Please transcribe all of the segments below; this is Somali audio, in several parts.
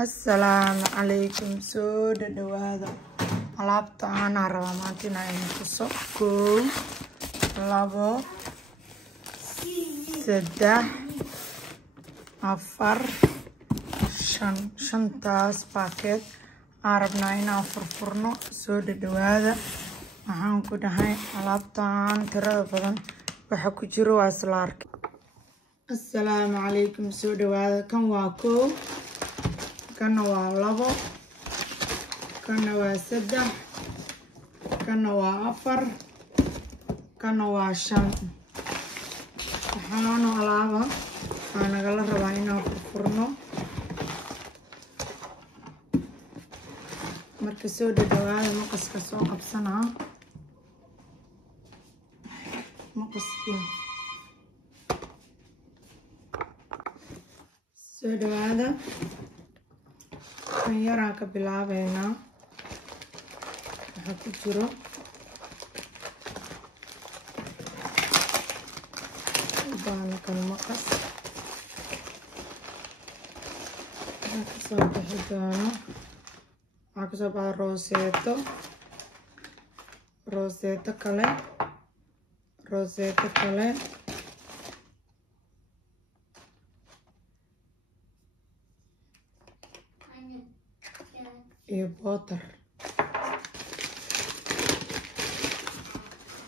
السلام عليكم سود دوادا alaabta aan rabaa maanta inaan tuso 1 2 3 4 5 shantaas paket aan rabnaa inaan furfurno soo dhawaada waxaan ku dhahay alaabtaan tirada badan waxa ku jiro waa isla arkay assalaamu calaykum soo dhawaada kan waa 1 kana waa 2 kana waa 3 kana waa 4 kana waa 5 waxaana alaaba aan nagala rabaa inaan furfurno marka soo dhawaada maqaska soo qabsanaa maqaska soo dhawaada kan yaraa ka bilaabeynaa waxa ku jiro kan maqas waxaa kasoo bixi doona waxaa kasoo baxa rooseeto kale iyo butter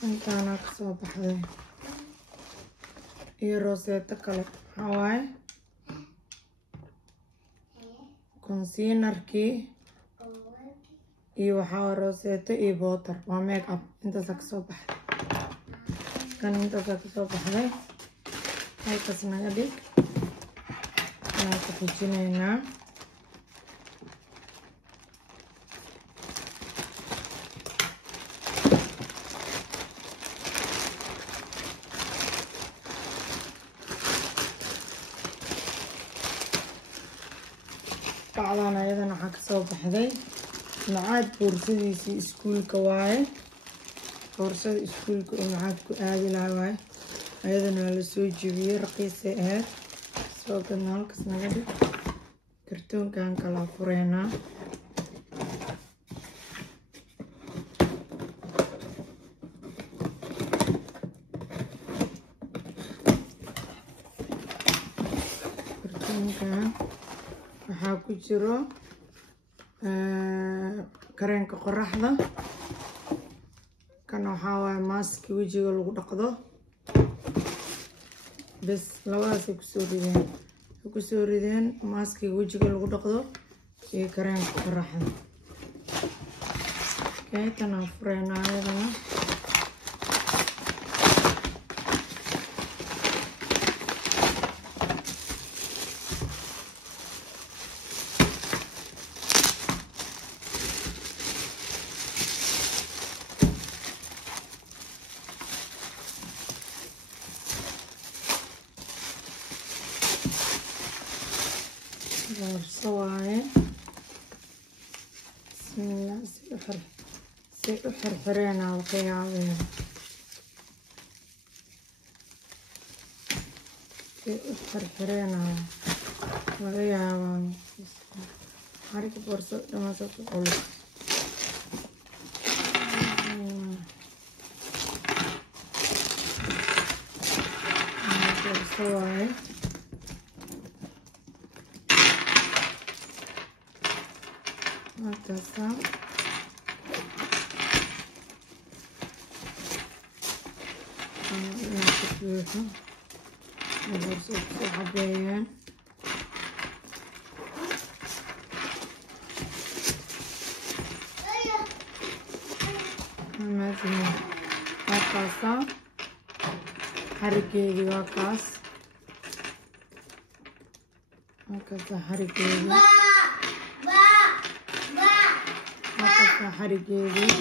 intaana kasoo baxday iyo rooseeto kale waxaa waaye concealerkii iyo waxaa rooseeto iyo butter waa make up intaasa kasoo baxday kan intaasa kasoo baxday halkaas naga dhig waan ku xijinaynaa bacdaan ayadana waxaa kasoo baxday macaad boorsadiisii iskuulka waaye boorsada iskuulka oo macaad ku aadi lahaa waaye ayadana waa lasoo jebiyey raqiisay ahayd soo gadna halkaas naga dhig kartoonkan kala fureynaa kartoonkan waxaa ku jiro kareenka qoraxda kan waxaa waaye maaski wejiga lagu dhaqdo bes labadaasay kusoo rideen maaskiga wejiga lagu dhaqdo iyo kareenka qoraxda tanaan fureynaa ayadana boorso waaye bismillah si u xirxireenaa laga yaabeen laga yaabaan xariga boorso dhamaasa ku culus boorso waaye markaasa inaa ku buuxo boorso kusoo cabeeyeen markaasa xarigeedii waa kaas markaasa xarigeedii xarigeedii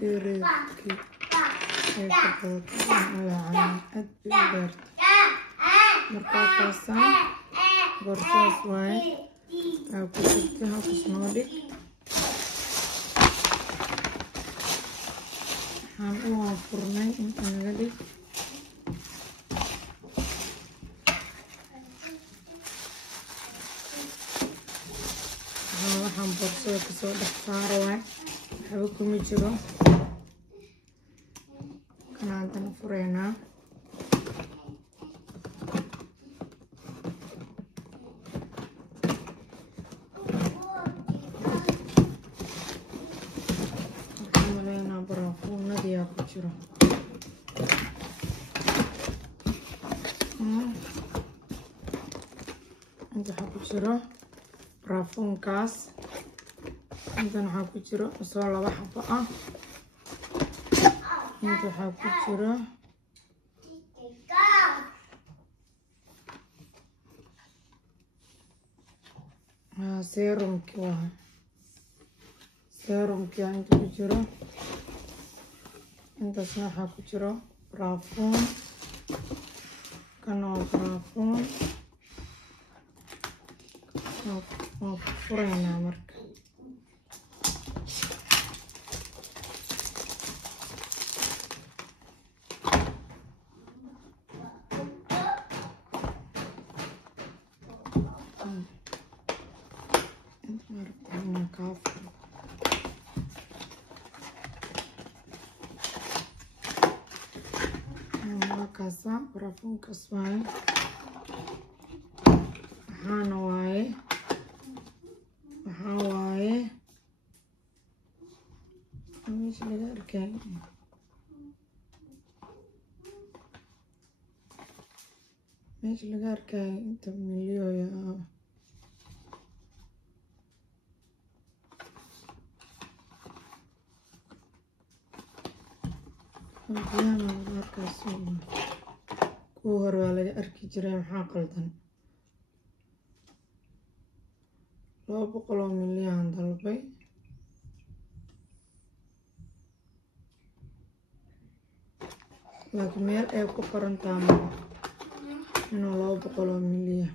dheereedkii ay ka badatay malaacan aad bay u gaartay markaasa boorsadas waaye aa ku jirtay halkaas noo dhig waxaan u waafurnay inta naga dhig borsada kasoo dhex saaro waay waxba kuma jiro kana haddana fureynaa waxaan maleynaa baraafuunadiyaa ku jiro inta waxaa ku jiro baraafuunkaas intan waxaa ku jiro soo 2 xabo ah inta waxaa ku jiro serumki waa serumki inta ku jiro intaasna waxaa ku jiro baraafuun kana waa baraafuun waan fureynaa marka kaasa baraafuunkaas waaye waxaa waaye meesha laga arkay inta miliyooya markaas kuwa hore waa laga arki jiray maxaa qaldan 200 milyan dalbay laakiin meel ay ku qoran tahay inuu 200 milyan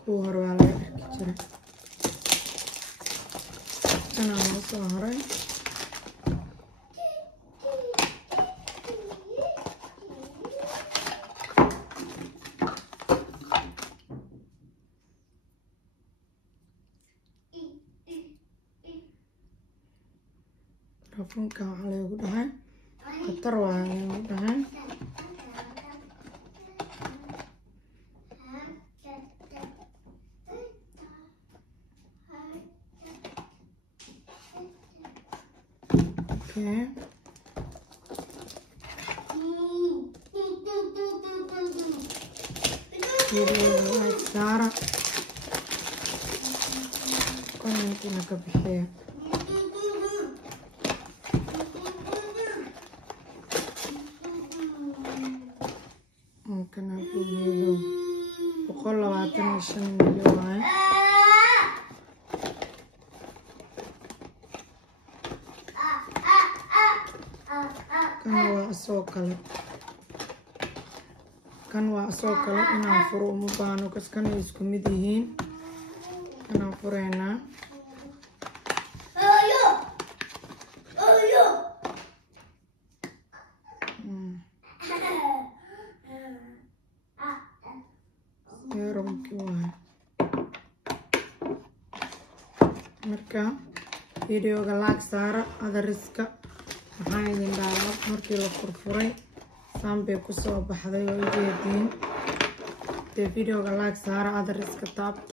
kuwa hore waa laga arki jiray kana noo soo haray baraafuunka waxaa lagu dhahay khatar waa lagu dhahay okay like saara commentina ka bixiya kana buulo 125 milyan waaye kan waa soo kale inaan furo uma baano kaskana isku mid yihiin kanaan fureynaa serumki waaye marka videoga like saara adariska waxaan idin dhaawaa markii la furfuray sambay ku soo baxday oo ideediin videoga like saara adariska taab